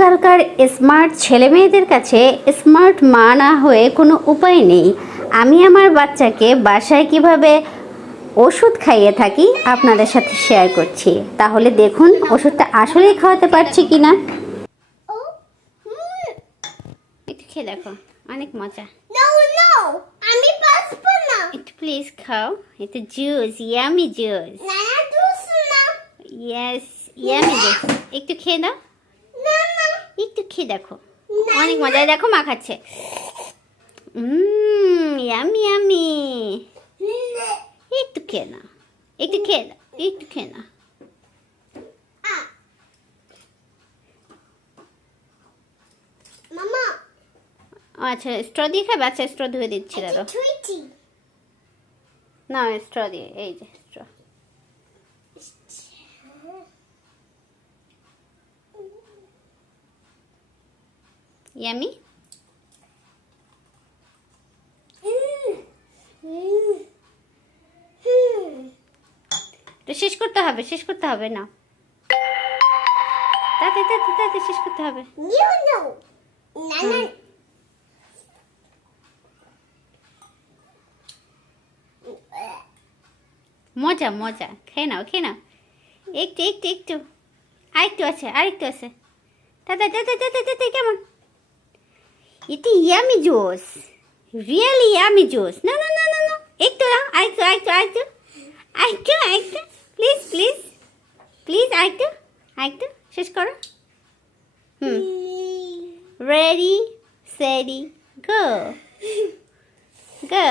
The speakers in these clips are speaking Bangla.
আজকালকার স্মার্ট ছেলেমেয়েদের কাছে স্মার্ট মা না হয়ে কোনো উপায় নেই। আমি আমার বাচ্চাকে বাসায় কিভাবে ওষুধ খাইয়ে থাকি আপনাদের সাথে শেয়ার করছি। তাহলে দেখুন ওষুধটা আসলেই খাওয়াতে পারছি কি না। একটু খেয়ে দেখো, অনেক মজা। আমি পারবো না। একটু প্লিজ খাও, একটু জুস, ইয়ামি জুস। না জুস না। Yes, yummy juice. একটু খেয়ে দাও, একটু খেয়ে দেখো, অনেক মজা। দেখো মা খাচ্ছে। Yummy yummy. একটু খেয়ে না, একটু খেয়ে দাও, একটু খেয়ে না। মামা আচ্ছা, স্ট্র দিয়ে খাবে? আচ্ছা, স্ট্র ধুয়ে দিচ্ছি দাদা। না, স্ট্র দিয়ে, এই যে স্ট্র। ইয়ামি। তো শেষ করতে হবে, শেষ করতে হবে না, তাতে তাতে তাতে শেষ করতে হবে। মজা মজা, খেয়ে নাও খেয়ে নাও। একটু একটু একটু, আরেকটু আছে, আরেকটু আছে। তাতে তাতে তাতে তাতে কেমন? এটা yummy juice, really yummy juice. না না না না না, একটু না, আরেকটু আরেকটু আরেকটু আরেকটু আরেকটু, প্লিজ প্লিজ প্লিজ, আরেকটু আরেকটু, শেষ করো। রেডি সেডি গো গো।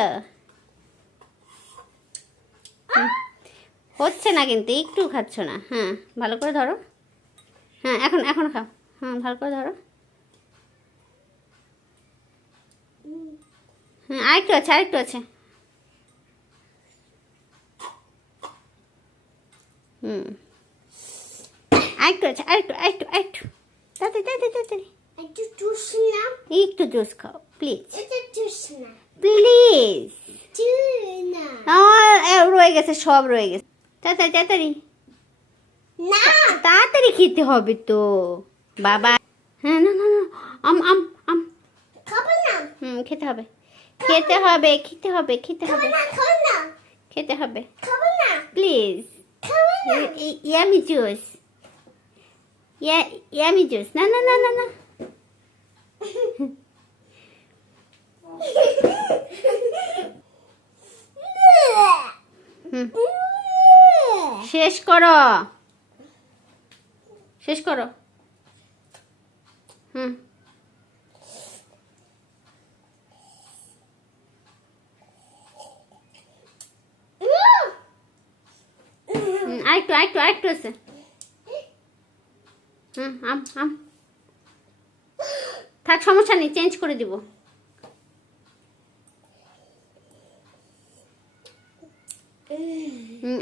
হচ্ছে না কিন্তু, একটু খাচ্ছ না। হ্যাঁ, ভালো করে ধরো। হ্যাঁ, এখন এখন খাও। হ্যাঁ, ভালো করে ধরো। হ্যাঁ, আরেকটু আছে, আরেকটু আছে। আরেকটু আছে, আরেকটু আরেকটু আরেকটু, তাড়াতাড়ি তাড়াতাড়ি তাড়াতাড়ি। একটু জুস না। একটু জুস খাও প্লিজ, এটা জুস না। প্লিজ। না রয়ে গেছে, সব রয়ে গেছে। তাড়াতাড়ি তাড়াতাড়ি, না তাড়াতাড়ি খেতে হবে তো বাবা। হ্যাঁ, না না না, আম আম আম। খাবো না। খেতে হবে, খেতে হবে, খেতে হবে, খেতে খাবো হবে, না, খাবো না, খেতে হবে খাবো না, প্লিজ। খাবো না। Yummy juice, yummy juice. না না না না না, শেষ করো, শেষ করো। আরেকটু আরেকটু আরেকটু আছে। আম আম, থাক, সমস্যা নেই, চেঞ্জ করে দিব।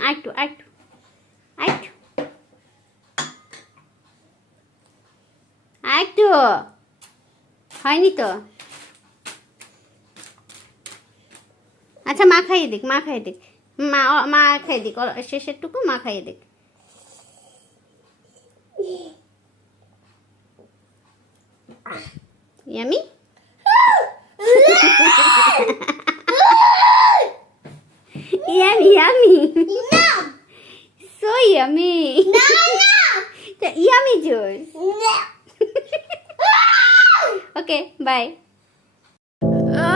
আরেকটু আরেকটু আরেকটু আরেকটু, হয়নি তো। আচ্ছা, মা খাইয়ে দিক, মা খাইয়ে দিক, মা মা খাইয়ে দিক, শেষের টুকু মা খাইয়ে দিক। Yummy. Yummy, yummy. No. So yummy. No, no. The yummy juice. No. Okay, bye.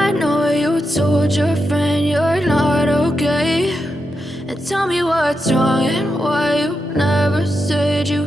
I know you told your friend you're not okay, and tell me what's wrong and why you never said you